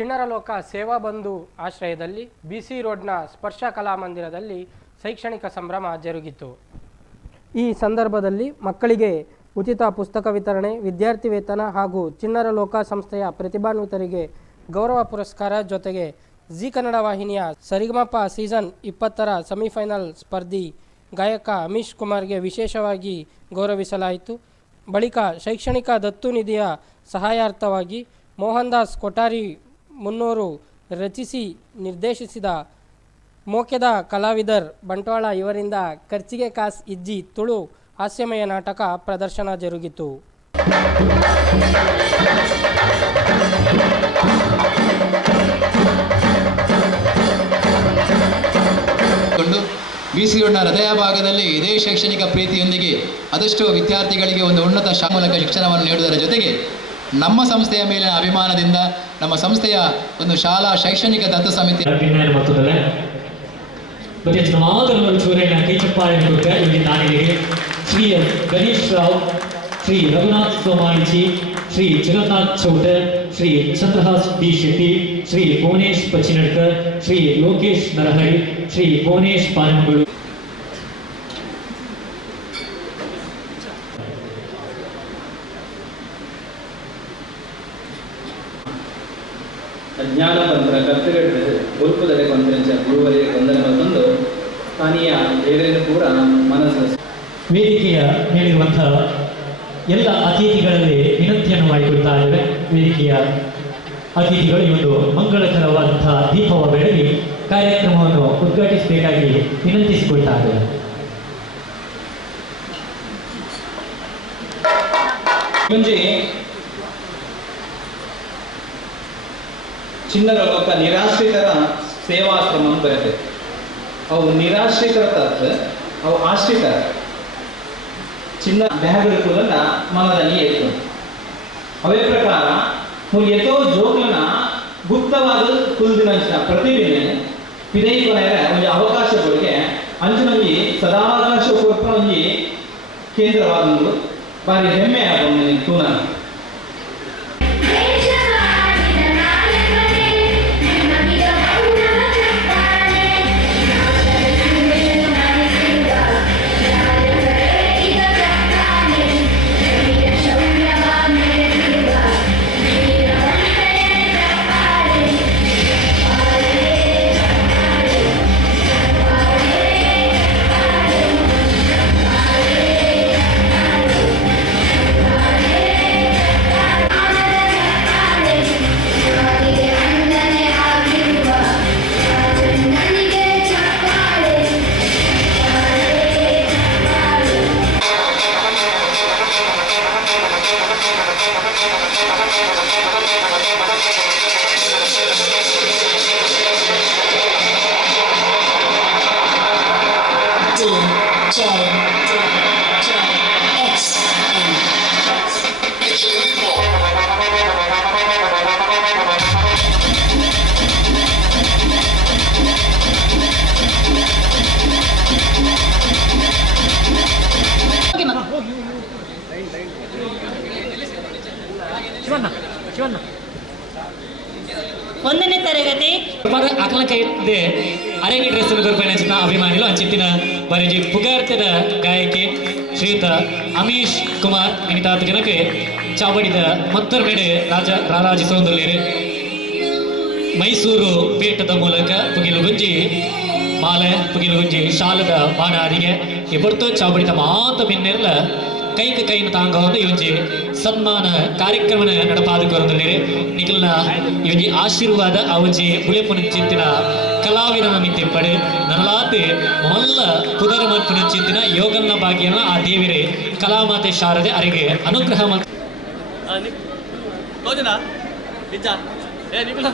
ಚಿಣ್ಣರಲೋಕ ಸೇವಾ ಬಂಧು ಆಶ್ರಯದಲ್ಲಿ ಬಿಸಿ ರೋಡ್ನ ಸ್ಪರ್ಶ ಕಲಾಮಂದಿರದಲ್ಲಿ ಶೈಕ್ಷಣಿಕ ಸಂಭ್ರಮ ಜರುಗಿತು. ಈ ಸಂದರ್ಭದಲ್ಲಿ ಮಕ್ಕಳಿಗೆ ಉಚಿತ ಪುಸ್ತಕ ವಿತರಣೆ, ವಿದ್ಯಾರ್ಥಿ ವೇತನ ಹಾಗೂ ಚಿಣ್ಣರಲೋಕ ಸಂಸ್ಥೆಯ ಪ್ರತಿಭಾನ್ವಿತರಿಗೆ ಗೌರವ ಪುರಸ್ಕಾರ ಜೊತೆಗೆ ಜಿ ಕನ್ನಡ ವಾಹಿನಿಯ ಸರಿಗಮಪ ಸೀಸನ್ 20ರ ಸೆಮಿಫೈನಲ್ ಸ್ಪರ್ಧಿ ಗಾಯಕ ಅಮೀಶ್ ಕುಮಾರ್ಗೆ ವಿಶೇಷವಾಗಿ ಗೌರವಿಸಲಾಯಿತು. ಬಳಿಕ ಶೈಕ್ಷಣಿಕ ದತ್ತು ನಿಧಿಯ ಸಹಾಯಾರ್ಥವಾಗಿ ಮೋಹನ್ ದಾಸ್ ಕೊಠಾರಿ ಮುನ್ನೂರು ರಚಿಸಿ ನಿರ್ದೇಶಿಸಿದ ಮೋಕೆದ ಕಲಾವಿದರ್ ಬಂಟ್ವಾಳ ಇವರಿಂದ ಖರ್ಚಿಗೆ ಕಾಸ್ ಇಜ್ಜಿ ತುಳು ಹಾಸ್ಯಮಯ ನಾಟಕ ಪ್ರದರ್ಶನ ಜರುಗಿತು. ಬಿಸಿ ರೋಡ್ನ ಹೃದಯ ಭಾಗದಲ್ಲಿ ಇದೇ ಶೈಕ್ಷಣಿಕ ಪ್ರೀತಿಯೊಂದಿಗೆ ಅದೆಷ್ಟೋ ವಿದ್ಯಾರ್ಥಿಗಳಿಗೆ ಒಂದು ಉನ್ನತ ಮೂಲಕ ಶಿಕ್ಷಣವನ್ನು ನೀಡುವುದರ ಜೊತೆಗೆ ನಮ್ಮ ಸಂಸ್ಥೆಯ ಮೇಲಿನ ಅಭಿಮಾನದಿಂದ ನಮ್ಮ ಸಂಸ್ಥೆಯ ಒಂದು ಶಾಲಾ ಶೈಕ್ಷಣಿಕ ದತ್ತು ಸಮಿತಿ ಶ್ರೀ ಗಣೇಶ್ ರಾವ್, ಶ್ರೀ ರಘುನಾಥ್ ಸೋಮಾಣಿಜಿ, ಶ್ರೀ ಜಗನ್ನಾಥ್ ಚೌಟರ್, ಶ್ರೀ ಚಂದ್ರಹಾಸ್ ಬಿ ಶೆಟ್ಟಿ, ಶ್ರೀ ಭುವನೇಶ್ ಪಚಿನಡ್ಕರ್, ಶ್ರೀ ಲೋಕೇಶ್ ನರಹರಿ, ಶ್ರೀ ಭುವನೇಶ್ ಪಾನಮಗಳು. ಅಜ್ಞಾನ ತಂತ್ರ ಕರ್ತವ್ಯ ಉಲ್ಪದರೆ ಕೊಂದರಂಚ ಗುರುವರಿಗೆ ಕೊಂದನಗಳು ತಂದು ಸ್ಥಾನೀಯ ದೇವರನ್ನು ಕೂಡ ಮನಸ್ಸು. ವೇದಿಕೆಯ ಮೇಲಿರುವಂತಹ ಎಲ್ಲ ಅತಿಥಿಗಳಲ್ಲಿ ವಿನಂತಿಯನ್ನು ಮಾಡಿಕೊಳ್ತಾ ಇದ್ದೇವೆ. ವೇದಿಕೆಯ ಅತಿಥಿಗಳು ಈ ಒಂದು ಮಂಗಳಕರವಾದಂತಹ ದೀಪವ ಬೆಳಗಿ ಕಾರ್ಯಕ್ರಮವನ್ನು ಉದ್ಘಾಟಿಸಬೇಕಾಗಿ ವಿನಂತಿಸಿಕೊಳ್ತಾ ಇದ್ದೇವೆ. ಮುಂಚೆ ಚಿಣ್ಣರಲೋಕ ನಿರಾಶ್ರಿತರ ಸೇವಾಶ್ರಮ ಅಂತ ಬರುತ್ತೆ. ಅವು ನಿರಾಶ್ರಿತರ ಅವು ಆಶ್ರಿತರ ಚಿನ್ನ ಬ್ಯಾಗಲ್ಲ ಮನದಲ್ಲಿ ಏತು ಅವೇ ಪ್ರಕಾರ ಎತ್ತೋ ಜೋಗ್ಲನ ಗುಪ್ತವಾದ ಕುಲ್ದಿನ ಪ್ರತಿದಿನ ಪಿದೈಕೊನೆಯ ಒಂದು ಅವಕಾಶಗಳಿಗೆ ಅಂಚಿನಲ್ಲಿ ಸದಾವಕಾಶ ಕೊಟ್ಟ ಒಂದು ಕೇಂದ್ರವಾದ ಭಾರಿ ಹೆಮ್ಮೆ ಆಗ ತೂನ. ಒಂದನೇ ತರಗತಿ ಅಕಲಕೈದೆ ಅರೆಂಗಿ ಡ್ರೆಸ್ ಗೊರ್ಪೈನ ಅಭಿಮಾನಿಗಳು ಅಂಚಿತ್ತಿನ ಬರೆಜಿ ಪುಗಾರ್ತದ ಗಾಯಕಿ ಶ್ರೀಯುತ ಅಮೀಶ್ ಕುಮಾರ್ ಇನಿತಾತ ಜನಕ್ಕೆ ಚಾವಡಿದ ಮತ್ತರ್ ಮೇಡೆ ರಾರಾಜಿಸೋದಲ್ಲಿರು ಮೈಸೂರು ಪೇಟದ ಮೂಲಕ ಪುಗಿಲುಗುಂಜಿ ಮಾಲೆ ಪುಗಿಲುಗುಂಜಿ ಶಾಲದ ಬಾಣಾರಿಗೆ ಇಬ್ಬರ್ತು ಚಾವಡಿದ ಮಾತ ಭಿನ್ನೆಲ್ಲ ಕೈನ ತಾಂಗ ಇವಜಿ ಸನ್ಮಾನ ಕಾರ್ಯಕ್ರಮ ನಡಪಾದಕೊರದಲ್ಲಿ ನಿಖಲ್ನ ಇವಜಿ ಆಶೀರ್ವಾದ ಅವಜಿ ಪುಳಿಪುನಂಚಿತ್ತಿನ ಕಲಾವಿದನ ಮಿತ್ತಿಪ್ಪಡೆ ನನಲಾತೆ ಮೊಲ್ಲ ಪುದರ ಮನ್ಪುನಂಚಿತ್ತಿನ ಯೋಗನ್ನ ಭಾಗ್ಯನ ಆ ದೇವಿರೆ ಕಲಾಮಾತೆ ಶಾರದೆ ಅರಿಗೆ ಅನುಗ್ರಹ